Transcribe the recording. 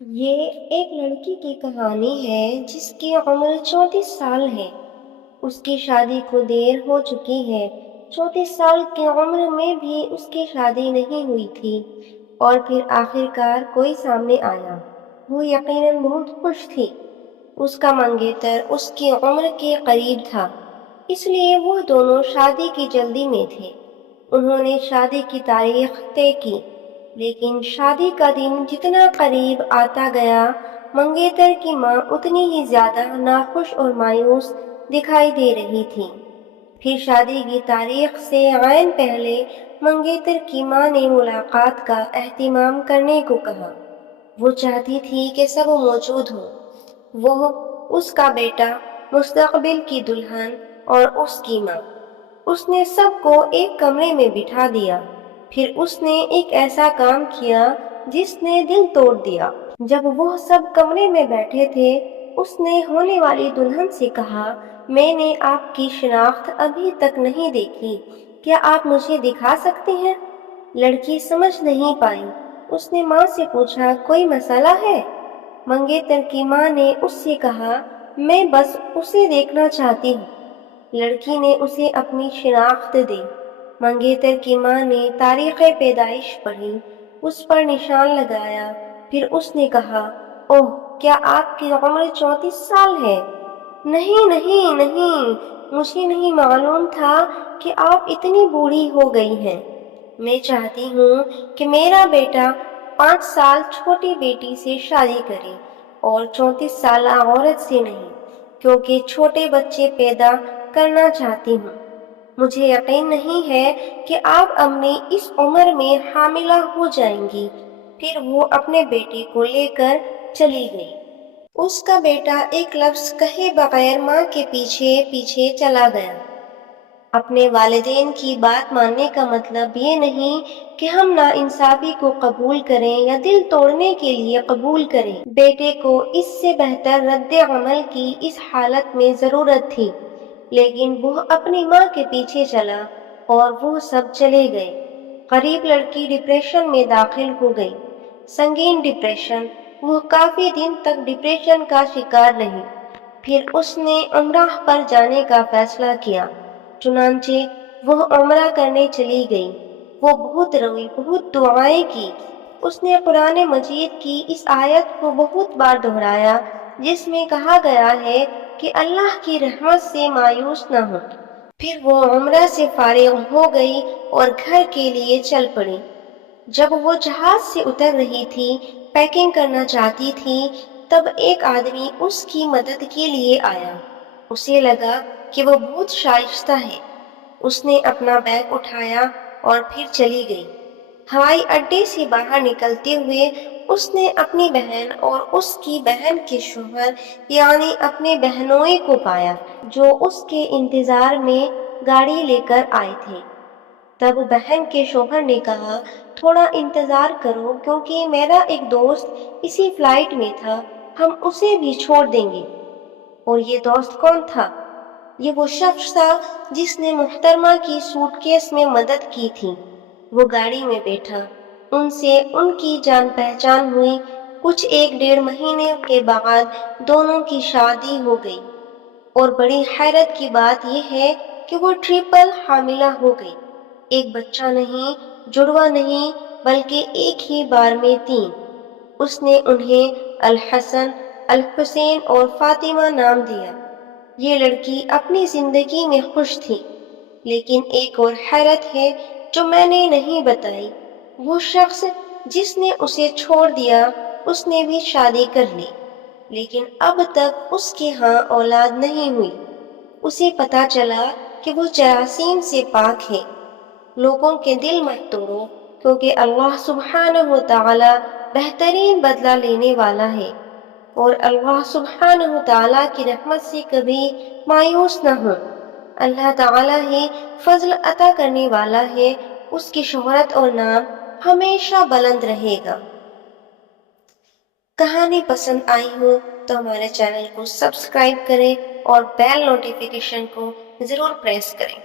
یہ ایک لڑکی کی کہانی ہے جس کی عمر 34 سال ہے۔ اس کی شادی کو دیر ہو چکی ہے۔ 34 سال کی عمر میں بھی اس کی شادی نہیں ہوئی تھی، اور پھر آخرکار کوئی سامنے آیا۔ وہ یقیناً بہت خوش تھی۔ اس کا منگیتر اس کی عمر کے قریب تھا، اس لیے وہ دونوں شادی کی جلدی میں تھے۔ انہوں نے شادی کی تاریخ طے کی، لیکن شادی کا دن جتنا قریب آتا گیا، منگیتر کی ماں اتنی ہی زیادہ ناخوش اور مایوس دکھائی دے رہی تھی۔ پھر شادی کی تاریخ سے عین پہلے منگیتر کی ماں نے ملاقات کا اہتمام کرنے کو کہا۔ وہ چاہتی تھی کہ سب موجود ہوں، وہ، اس کا بیٹا، مستقبل کی دلہن اور اس کی ماں۔ اس نے سب کو ایک کمرے میں بٹھا دیا۔ پھر اس نے ایک ایسا کام کیا جس نے دل توڑ دیا۔ جب وہ سب کمرے میں بیٹھے تھے، اس نے ہونے والی دلہن سے کہا، میں نے آپ کی شناخت ابھی تک نہیں دیکھی، کیا آپ مجھے دکھا سکتے ہیں؟ لڑکی سمجھ نہیں پائی۔ اس نے ماں سے پوچھا، کوئی مسئلہ ہے؟ منگیتر کی ماں نے اس سے کہا، میں بس اسے دیکھنا چاہتی ہوں۔ لڑکی نے اسے اپنی شناخت دی۔ منگیتر کی ماں نے تاریخ پیدائش پڑھی، اس پر نشان لگایا۔ پھر اس نے کہا، اوہ، کیا آپ کی عمر 34 سال ہے؟ نہیں نہیں نہیں، مجھے نہیں معلوم تھا کہ آپ اتنی بوڑھی ہو گئی ہیں۔ میں چاہتی ہوں کہ میرا بیٹا 5 سال چھوٹی بیٹی سے شادی کرے، اور 34 سالہ عورت سے نہیں، کیونکہ چھوٹے بچے پیدا کرنا چاہتی ہوں۔ مجھے یقین نہیں ہے کہ آپ اپنی اس عمر میں حاملہ ہو جائیں گی۔ پھر وہ اپنے بیٹے کو لے کر چلی گئی۔ اس کا بیٹا ایک لفظ کہے بغیر ماں کے پیچھے پیچھے چلا گیا۔ اپنے والدین کی بات ماننے کا مطلب یہ نہیں کہ ہم ناانصافی کو قبول کریں یا دل توڑنے کے لیے قبول کریں۔ بیٹے کو اس سے بہتر رد عمل کی اس حالت میں ضرورت تھی، لیکن وہ اپنی ماں کے پیچھے چلا اور وہ سب چلے گئے۔ غریب لڑکی ڈپریشن میں داخل ہو گئی، سنگین ڈپریشن۔ وہ کافی دن تک ڈپریشن کا شکار رہی۔ پھر اس نے عمرہ پر جانے کا فیصلہ کیا، چنانچہ وہ عمرہ کرنے چلی گئی۔ وہ بہت روئی، بہت دعائیں کی۔ اس نے قرآن مجید کی اس آیت کو بہت بار دہرایا جس میں کہا گیا ہے کہ اللہ کی رحمت سے مایوس نہ ہو۔ پھر وہ عمرہ سے فارغ ہو گئی اور گھر کے لیے چل پڑی۔ جب وہ جہاز سے اتر رہی تھی، پیکنگ کرنا چاہتی تھی، تب ایک آدمی اس کی مدد کے لیے آیا۔ اسے لگا کہ وہ بہت شائستہ ہے۔ اس نے اپنا بیگ اٹھایا اور پھر چلی گئی۔ ہوائی اڈے سے باہر نکلتے ہوئے اس نے اپنی بہن اور اس کی بہن کے شوہر، یعنی اپنے بہنوئی کو پایا، جو اس کے انتظار میں گاڑی لے کر آئے تھے۔ تب بہن کے شوہر نے کہا، تھوڑا انتظار کرو، کیونکہ میرا ایک دوست اسی فلائٹ میں تھا، ہم اسے بھی چھوڑ دیں گے۔ اور یہ دوست کون تھا؟ یہ وہ شخص تھا جس نے محترمہ کی سوٹ کیس میں مدد کی تھی۔ وہ گاڑی میں بیٹھا، ان سے ان کی جان پہچان ہوئی۔ کچھ 1-1.5 مہینے کے بعد دونوں کی شادی ہو گئی، اور بڑی حیرت کی بات یہ ہے کہ وہ ٹرپل حاملہ ہو گئی۔ ایک بچہ نہیں، جڑواں نہیں، بلکہ ایک ہی بار میں 3۔ اس نے انہیں الحسن، الحسین اور فاطمہ نام دیا۔ یہ لڑکی اپنی زندگی میں خوش تھی، لیکن ایک اور حیرت ہے جو میں نے نہیں بتائی۔ وہ شخص جس نے اسے چھوڑ دیا، اس نے بھی شادی کر لی، لیکن اب تک اس کے ہاں اولاد نہیں ہوئی۔ اسے پتا چلا کہ وہ جراثیم سے پاک ہے۔ لوگوں کے دل مت توڑو، کیونکہ اللہ سبحانہ و تعالی بہترین بدلہ لینے والا ہے، اور اللہ سبحانہ و تعالی کی رحمت سے کبھی مایوس نہ ہو۔ اللہ تعالی ہی فضل عطا کرنے والا ہے، اس کی شہرت اور نام ہمیشہ بلند رہے گا۔ کہانی پسند آئی ہو تو ہمارے چینل کو سبسکرائب کریں اور بیل نوٹیفیکیشن کو ضرور پریس کریں۔